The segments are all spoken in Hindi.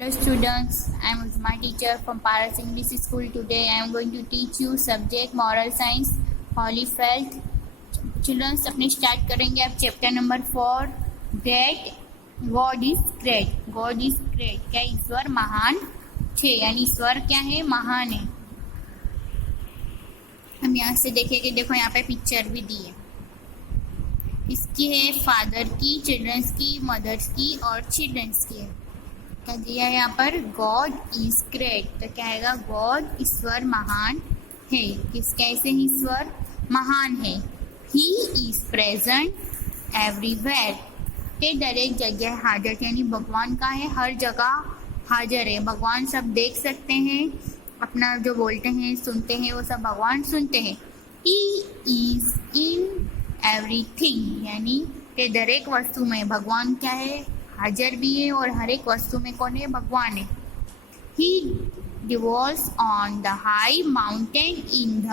Hello students, I am my teacher from Paras English School. Today I am going to teach you subject moral science Holy Felt. Children अपने स्टार्ट करेंगे अब chapter number 4 that God is great. God is great. क्या ईश्वर महान छे यानी ईश्वर क्या है महान है। हम यहाँ से देखेंगे, देखो यहाँ पे पिक्चर भी दी है, इसकी है फादर की, चिल्ड्रंस की, मदर्स की और चिल्ड्रंस की है। क्या दिया है यहाँ पर? God is great. तो क्या आएगा? गॉड ईश्वर महान है। किस कैसे ईश्वर महान है? He is present everywhere. के दरेक जगह हाजिर, यानी भगवान का है हर जगह हाजिर है। भगवान सब देख सकते हैं, अपना जो बोलते हैं सुनते हैं, वो सब भगवान सुनते हैं। ही इज इन एवरीथिंग, यानी के दरेक वस्तु में भगवान क्या है? हाजिर भी है और हर एक वस्तु में कौन है? भगवान है। He dwells on the high mountain in the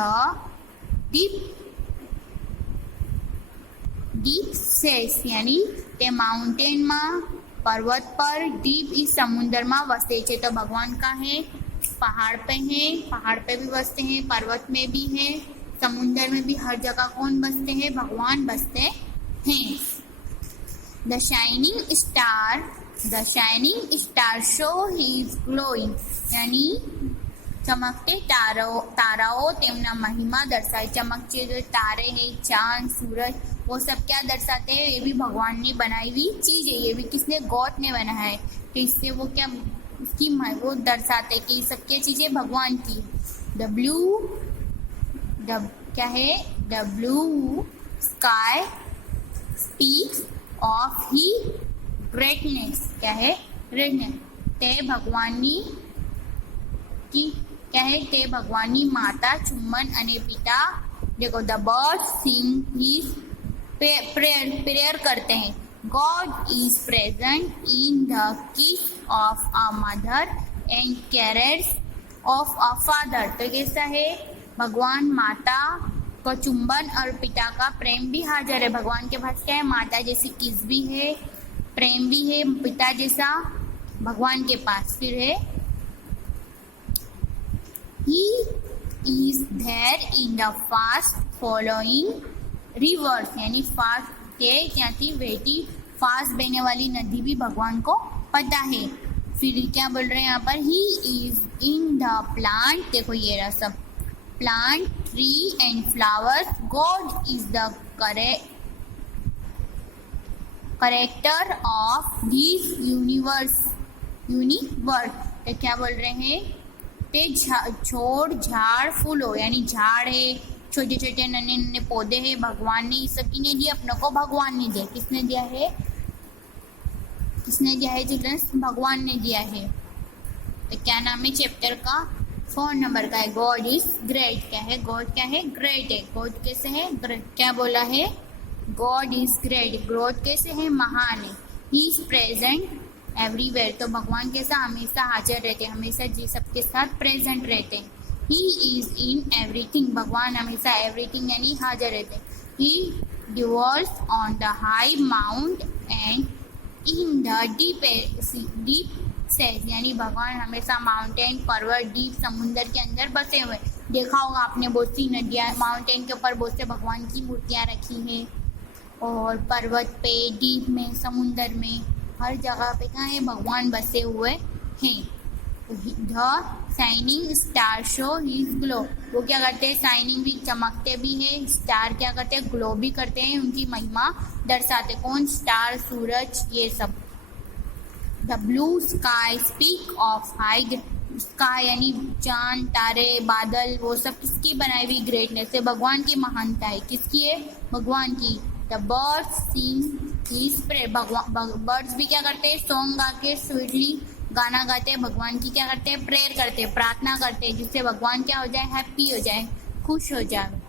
deep seas, यानी તે માઉન્ટેનમાં पर्वत पर, डीप इस समुद्र में वसते छे। तो भगवान का है पहाड़ पे है, पहाड़ पे भी बसते हैं, पर्वत में भी है, समुद्र में भी, हर जगह कौन बसते हैं? भगवान बसते हैं। The shining star show his glowing, यानी चमकते ताराओं તેમના महिमा दर्शाए। चमकते जो तारे हैं, चांद, सूरज, वो सब क्या दर्शाते हैं? ये भी भगवान ने बनाई हुई चीज है। ये भी किसने? गॉड ने बनाया है। तो इससे वो क्या उसकी वो दर्शाते कि सब क्या चीजें भगवान की। क्या है? The blue sky speaks of he greatness. क्या है? ग्रेटनेस। ते भगवानी की क्या है? ते भगवानी माता चुम्बन अने पिता। देखो the bird sing his prayer करते हैं। God is present in the kiss of a mother and cares of a father. तो कैसा है? भगवान माता को चुंबन और पिता का प्रेम भी हाजिर है। भगवान के पास क्या है? माता जैसी किस भी है, प्रेम भी है, पिता जैसा भगवान के पास फिर है। He is there in the fast following rivers, यानी फास्ट के क्या थी? बेटी फास्ट बहने वाली नदी भी भगवान को पता है। फिर क्या बोल रहे हैं यहाँ पर? ही इज इन द प्लांट। देखो ये रहा सब plant, tree and flowers. God is the corrector of this universe. तो क्या बोल रहे हैं? ते छोड़, झाड़, फूलों, यानी झाड़ है, छोटे छोटे नन्हे नन्हे पौधे हैं, भगवान ने सभी ने दिया, अपनों को भगवान ने दिया। किसने दिया है? किसने दिया है चिल्ड्रंस? भगवान ने दिया है। तो क्या नाम है चैप्टर का? 4 नंबर का है। God is great. क्या है? गॉड क्या है? ग्रेट है। गॉड कैसे है? क्या बोला है? God is great. गॉड कैसे है? महान है। He is present everywhere. तो भगवान कैसा? हमेशा हाजिर रहते, हमेशा जी सबके साथ प्रेजेंट रहते। He is in everything. भगवान हमेशा एवरीथिंग यानी हाजिर रहते। He dwells on the high mount and in the deep seas, यानी भगवान हमेशा माउंटेन, पर्वत, डीप समुद्र के अंदर बसे हुए। देखा होगा आपने बहुत सी नदियाँ, माउंटेन के ऊपर बहुत से भगवान की मूर्तियाँ रखी हैं, और पर्वत पे, डीप में, समुद्र में, हर जगह पे क्या है? भगवान बसे हुए हैं। The shining star show his glow. वो क्या करते हैं? शाइनिंग भी, चमकते भी है। स्टार क्या करते हैं? ग्लो भी करते हैं, उनकी महिमा दर्शाते। कौन? स्टार, सूरज, ये सब। The blue sky speak of high sky, यानी चांद, तारे, बादल, वो सब किसकी बनाई हुई ग्रेटनेस है? भगवान की महानता है। किसकी है? भगवान की। The birds sing his prayer. Birds भी क्या करते हैं? सॉन्ग गा के स्वीटली गाना गाते हैं, भगवान की क्या करते हैं? प्रेयर करते हैं, प्रार्थना करते हैं, जिससे भगवान क्या हो जाए? हैप्पी हो जाए, खुश हो जाए।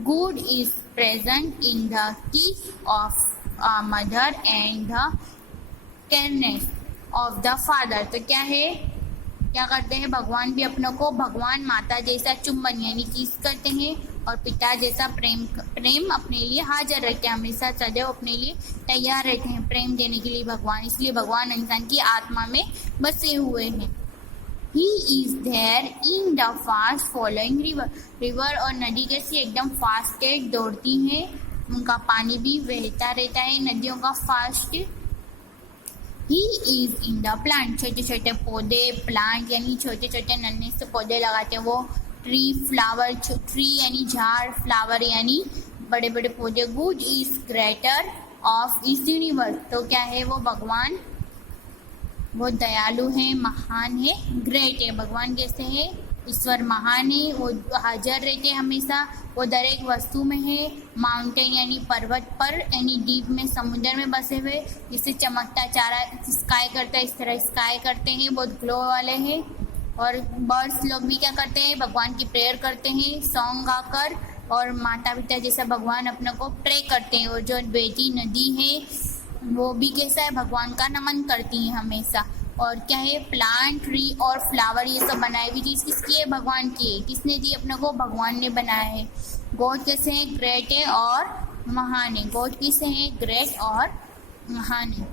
Good is present in the kiss of a mother and the careness of the father. तो क्या है? क्या करते हैं? भगवान भी अपनों को भगवान माता जैसा चुंबन यानी किस करते हैं, और पिता जैसा प्रेम अपने लिए हाजिर रहते हैं, हमेशा सदैव अपने लिए तैयार रहते हैं प्रेम देने के लिए भगवान। इसलिए भगवान इंसान की आत्मा में बसे हुए हैं। He is there in the fast following river. River और नदी कैसी एकदम फास्ट दौड़ती हैं, उनका पानी भी बहता रहता है नदियों का fast. He is in the plant. छोटे छोटे पौधे, प्लांट यानी छोटे छोटे नन्हे से पौधे लगाते हैं वो। ट्री, फ्लावर, ट्री यानी झाड़, फ्लावर यानी बड़े बड़े पौधे। गुड इज ग्रेटर ऑफ इस यूनिवर्स। तो क्या है वो भगवान बहुत दयालु है, महान है, ग्रेट है। भगवान कैसे है? ईश्वर महान है, वो हाजिर रहते हैं हमेशा, वो दर एक वस्तु में है। माउंटेन यानी पर्वत पर, यानी डीप में समुद्र में बसे हुए, जिससे चमकता चारा स्काई करता है, इस तरह स्काई करते हैं, बहुत ग्लो वाले हैं। और बर्ड्स लोग भी क्या करते हैं? भगवान की प्रेयर करते हैं सॉन्ग गाकर। और माता पिता जैसा भगवान अपने को प्रे करते हैं। और जो बेटी नदी है वो भी कैसा है? भगवान का नमन करती है हमेशा। और क्या है? प्लांट, ट्री और फ्लावर ये सब बनाई हुई चीज किसकी है? भगवान की है। किसने दी अपने को? भगवान ने बनाया है। गॉड कैसे है? ग्रेट है और महान है। गॉड किसे है? ग्रेट और महान है।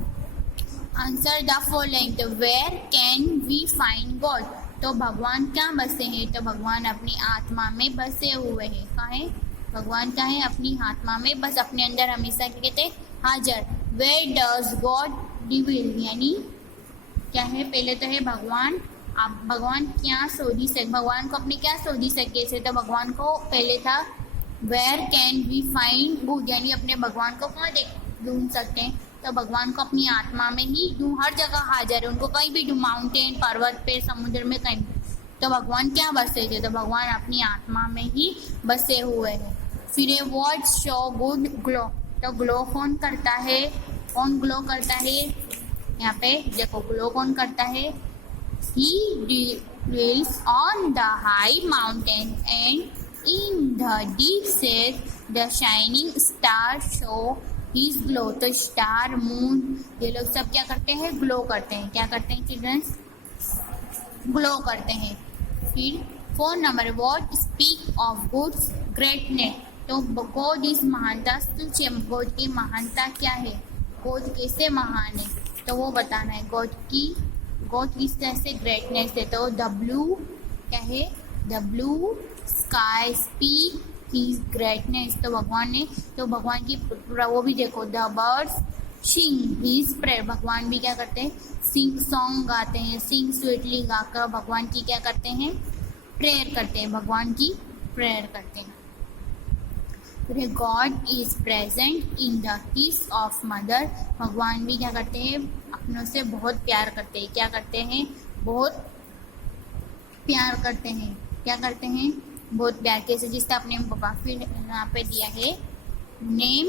Answer the following. तो where can we find God? तो भगवान क्या बसे हैं? तो भगवान अपनी आत्मा में बसे हुए हैं। कहाँ है भगवान? क्या है? अपनी आत्मा में, बस अपने अंदर हमेशा क्या कहते हैं? हाजिर। Where does God dwell? यानी क्या है? पहले तो है भगवान। अब भगवान क्या सोधी सके? भगवान को अपने क्या सोधी सके से? तो भगवान को पहले था Where can we find God? यानी अपने भगवान को कहाँ ढूंढ सकते हैं? तो भगवान को अपनी आत्मा में ही हर जगह हाजिर है, उनको कहीं भी माउंटेन, पर्वत पे, समुद्र में, कहीं। तो भगवान क्या बसे थे? तो भगवान अपनी आत्मा में ही बसे हुए हैं। फिर है वॉट शो गुड ग्लो। तो ग्लो कौन करता है? कौन ग्लो करता है? यहाँ पे देखो ग्लो कौन करता है? He dwells on the high mountain and in the deep sea the shining stars show his glow. तो स्टार, मून ये लोग सब क्या करते हैं? ग्लो करते हैं। क्या करते हैं चिल्ड्रंस? ग्लो करते हैं। फिर 4 number what speak of goods greatness. तो गॉड इज महानता स्तुत्य। गॉड की महानता क्या है? गॉड कैसे महान है? तो वो बताना है। गॉड किस तरह से ग्रेटनेस है? तो द ब्लू क्या है? The blue sky speak his greatness. तो भगवान ने, तो भगवान की वो भी देखो, the birds sing his prayer. भगवान भी क्या करते हैं? सिंग, सॉन्ग गाते हैं, सिंग स्वीटली गाकर भगवान की क्या करते हैं? प्रेयर करते हैं, भगवान की प्रेयर करते हैं। God is present in the kiss of mother. भगवान भी क्या करते हैं? अपनों से बहुत प्यार करते हैं। क्या करते हैं? बहुत प्यार करते हैं। क्या करते हैं? बहुत प्यार। कैसे? जिसका अपने पापा फिर यहाँ पे दिया है name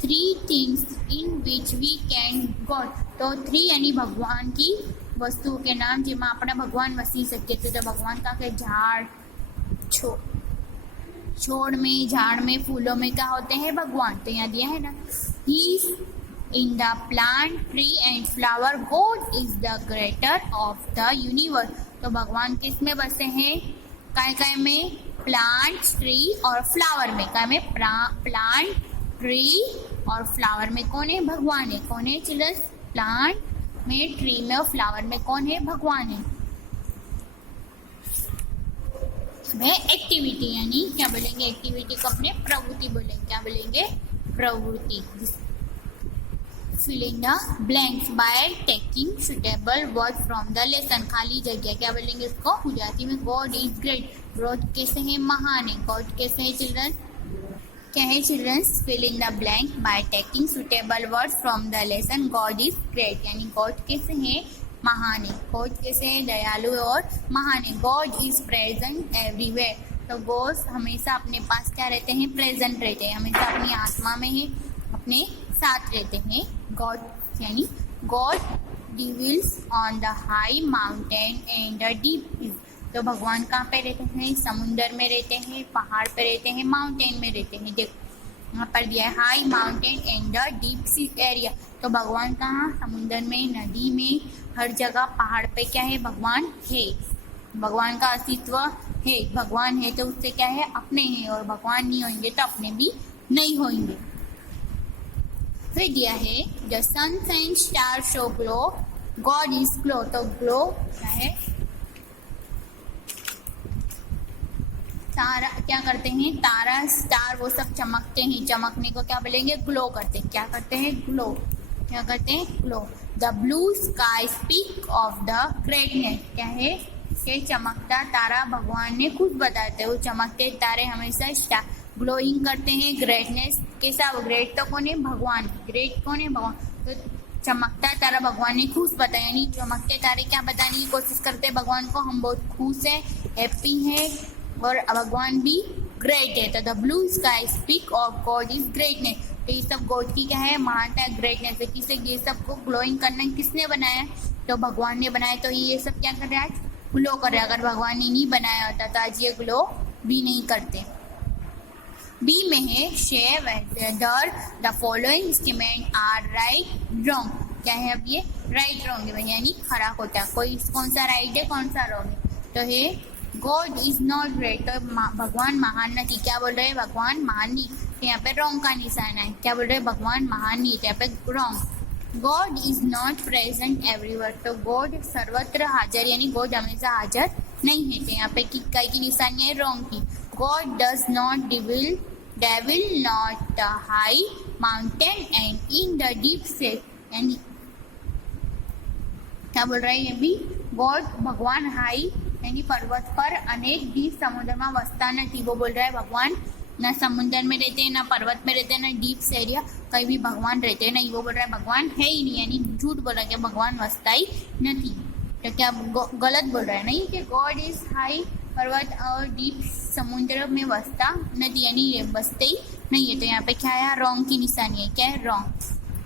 3 things in which we can God. तो 3 यानी भगवान की वस्तुओं के नाम जिसमें अपना भगवान वसी सकते थे। तो भगवान का क्या? झाड़, छोड़ में, झाड़ में, फूलों में क्या होते हैं? भगवान। तो यहाँ दिया है ना, he in the plant, tree and flower. God is the greater of the universe. तो भगवान किस में बसे हैं? काय में? प्लांट, ट्री और फ्लावर में। काय में? प्लांट, ट्री और फ्लावर में कौन है? भगवान है। कौन है चिल्ड्रंस? प्लांट में, ट्री में और फ्लावर में कौन है? भगवान है। एक्टिविटी यानी क्या बोलेंगे? एक्टिविटी को अपने प्रवृत्ति बोलेंगे। क्या बोलेंगे? प्रवृत्ति। Filling the blanks by taking suitable word from the lesson. खाली जगह क्या बोलेंगे इसको? गुजराती में गॉड इज ग्रेट। गॉड कैसे है? महान है। गॉड कैसे है चिल्ड्रन? क्या है childrens? Filling the blank by taking suitable word from the lesson. God is great यानी गॉड कैसे है? महान है। गॉड कैसे है? दयालु और महान है। God is present everywhere. तो गॉड हमेशा अपने पास क्या रहते हैं? प्रेजेंट रहते हैं, हमेशा अपनी आत्मा में ही अपने साथ रहते हैं। गॉड यानी God dwells on the high mountain and the deep. तो भगवान कहाँ पे रहते हैं? समुद्र में रहते हैं, पहाड़ पे रहते हैं, माउंटेन में रहते हैं। देखो यहाँ पर दिया है high mountain and the deep sea area. तो भगवान कहाँ? समुद्र में, नदी में, हर जगह पहाड़ पे क्या है? भगवान है। भगवान का अस्तित्व है, भगवान है तो उससे क्या है, अपने हैं, और भगवान नहीं होंगे तो अपने भी नहीं होंगे। फिर दिया है the sun and star show glow, God is glow. तो ग्लो क्या है, तारा क्या करते हैं, तारा स्टार वो सब चमकते हैं, चमकने को क्या बोलेंगे, ग्लो करते हैं। क्या करते हैं, ग्लो। क्या करते हैं, glow. The blue sky speak of the greatness. क्या है, कि चमकता तारा भगवान ने खुद बताते हैं, वो चमकते तारे हमेशा स्टार ग्लोइंग करते हैं ग्रेटनेस के साथ। ग्रेट तो कौन है, भगवान। ग्रेट कौन है, भगवान। तो चमकता तारा भगवान ने खुश बताया, यानी चमकते तारे क्या बताने की कोशिश करते हैं भगवान को, हम बहुत खुश हैं, हैप्पी हैं, और भगवान भी ग्रेट है। तो the blue sky speak of God is greatness. तो ये सब गॉड की क्या है, महानता है, ग्रेटनेस है। किसे, ये सब को ग्लोइंग करना किसने बनाया, तो भगवान ने बनाया। तो ये सब क्या कर रहा है, ग्लो कर रहा है। अगर भगवान ने नहीं बनाया होता तो आज ये ग्लो भी नहीं करते। बी में है share whether the following statement are right wrong. क्या है अब ये, राइट रॉन्ग है, यानी खरा होता है, कोई कौन सा राइट है कौन सा रॉन्ग है। तो है गॉड इज नॉट ग्रेट। तो भगवान महान नहीं। क्या बोल रहे हैं, भगवान महान नहीं। तो यहाँ पे रॉन्ग का निशान है। क्या बोल रहे हैं, भगवान महान नहीं। तो यहाँ पे wrong. God is not present everywhere. तो गॉड सर्वत्र हाजिर, यानी गॉड हमेशा हाजिर नहीं है। तो यहाँ पे कई की निशानी है रॉन्ग की। God does not devil not the high mountain and in the deep से। यानी क्या बोल रहे हैं, ये भी गॉड भगवान हाई यानी पर्वत पर अनेक डीप समुद्र में वसता नहीं। वो बोल रहा है भगवान ना समुद्र में रहते हैं, ना पर्वत में रहते हैं, ना डीप एरिया कहीं भी भगवान रहते हैं नहीं। वो बोल रहा है भगवान है ही नहीं, यानी झूठ बोला कि भगवान वसता ही नहीं। तो क्या गलत बोल रहा है, नहीं कि गॉड इज हाई पर्वत और डीप समुद्र में वसता नहीं, यानी ये बसते ही नहीं है। तो यहाँ पे क्या है, रॉन्ग की निशानी है। क्या है, रॉन्ग।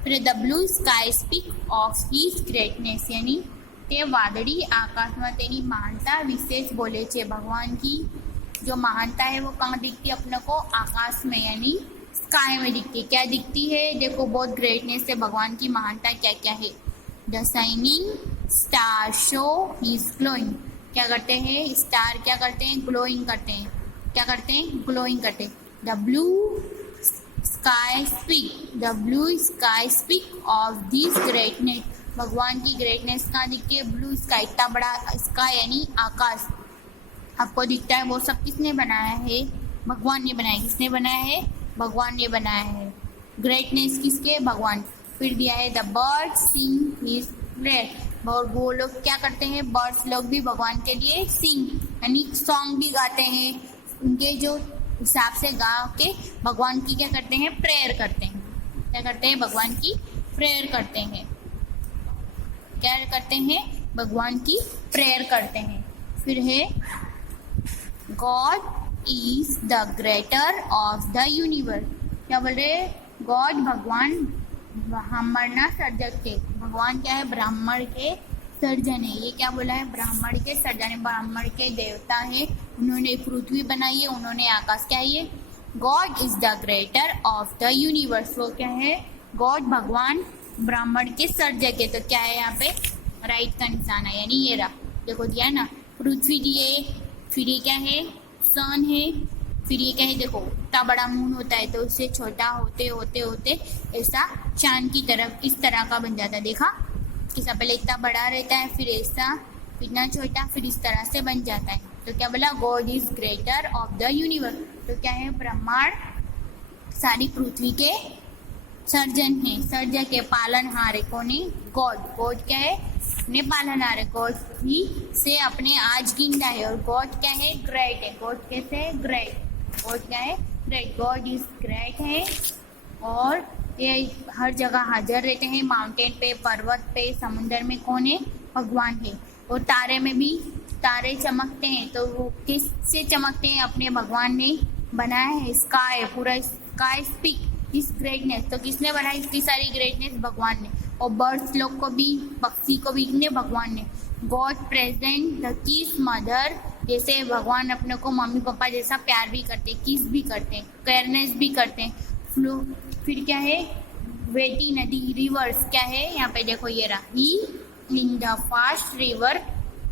फिर the blue sky speak of his greatness, यानी તે વાદળી આકાશમાં તેની महानता विशेष बोले छे। भगवान की जो महानता है वो कहाँ दिखती है अपने को, आकाश में, यानी स्काई में दिखती है। क्या दिखती है, देखो बहुत ग्रेटनेस है भगवान की महानता क्या क्या है। The shining star show his glowing. क्या करते हैं, स्टार क्या करते हैं, ग्लोइंग करते हैं। क्या करते हैं, ग्लोइंग करते हैं। The blue sky speak of this greatness. भगवान की ग्रेटनेस कहाँ दिखती है, ब्लू स्काई, इतना बड़ा स्काई यानी आकाश आपको दिखता है, वो सब किसने बनाया है, भगवान ने बनाया। किसने बनाया है, भगवान ने बनाया है। ग्रेटनेस किसके, भगवान। फिर दिया है the bird sing his prayer. और वो लोग क्या करते हैं, बर्ड्स लोग भी भगवान के लिए सिंग यानी सॉन्ग भी गाते हैं, उनके जो हिसाब से गा के भगवान की क्या करते हैं, प्रेयर करते हैं। क्या करते हैं, भगवान की प्रेयर करते हैं। क्या करते हैं, भगवान की प्रेयर करते हैं। फिर है God is the greater of the universe. क्या बोल रहे, गॉड भगवान ब्राह्मणना सर्जक थे। भगवान क्या है, ब्राह्मण के सर्जन है। ये क्या बोला है, ब्राह्मण के सर्जन, ब्राह्मण के देवता है। उन्होंने पृथ्वी बनाई है, उन्होंने आकाश, क्या है, God is the greater of the universe. वो क्या है, गॉड भगवान ब्राह्मण के सर्जक है। तो क्या है यहाँ पे, राइट का निशान है, यानी ये रहा, देखो दिया ना, पृथ्वी दिए, फिर ये क्या है, सन है, फिर ये क्या है, देखो इतना बड़ा मून होता है तो उससे छोटा होते होते होते ऐसा चांद की तरफ इस तरह का बन जाता है। देखा किसा, पहले इतना बड़ा रहता है, फिर ऐसा, फिर इतना छोटा, फिर इस तरह से बन जाता है। तो क्या बोला, God is greater of the universe. तो क्या है, ब्रह्मांड सारी पृथ्वी के सर्जन है, सर्जक के पालनहार है। कौन है, गॉड। गॉड क्या है, अपने पालनहार है। गॉड ही से अपने आज गिनता है। और गॉड क्या है, ग्रेट है। गॉड कैसे है, ग्रेट। गॉड क्या है, ग्रेट। गॉड इज ग्रेट है और ये हर जगह हाजिर रहते हैं, माउंटेन पे, पर्वत पे, समुद्र में। कौन है, भगवान है। और तारे में भी तारे चमकते हैं, तो वो किससे चमकते हैं, अपने भगवान ने बनाया है। स्काई, पूरा स्काई स्पीक इस ग्रेटनेस। तो किसने बनाई इतनी सारी ग्रेटनेस, भगवान ने। और बर्ड्स लोग को भी, पक्षी को भी ने भगवान ने। गॉड प्रेजेंट द किस मदर, जैसे भगवान अपने को मम्मी पापा जैसा प्यार भी करते, किस भी करते, केयरनेस भी करते। फ्लो, फिर क्या है, वेटी नदी, रिवर्स क्या है, यहाँ पे देखो ये रहा, he in the fast river,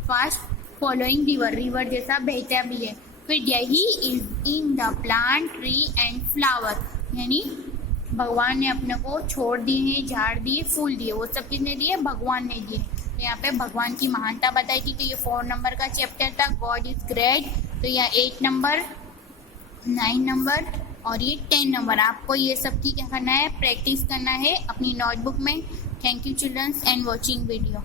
fast following river, river जैसा बहता भी है। फिर he is in the plant, tree and flower, यानी भगवान ने अपने को छोड़ दिए हैं, झाड़ दिए, फूल दिए, वो सब किसने दिए? भगवान ने दिए। तो यहाँ पे भगवान की महानता बताई थी। तो ये 4 नंबर का चैप्टर था, गॉड इज ग्रेट। तो यहाँ 8 नंबर, 9 नंबर और ये 10 नंबर, आपको ये सब की क्या करना है? प्रैक्टिस करना है अपनी नोटबुक में। Thank you children's and watching video.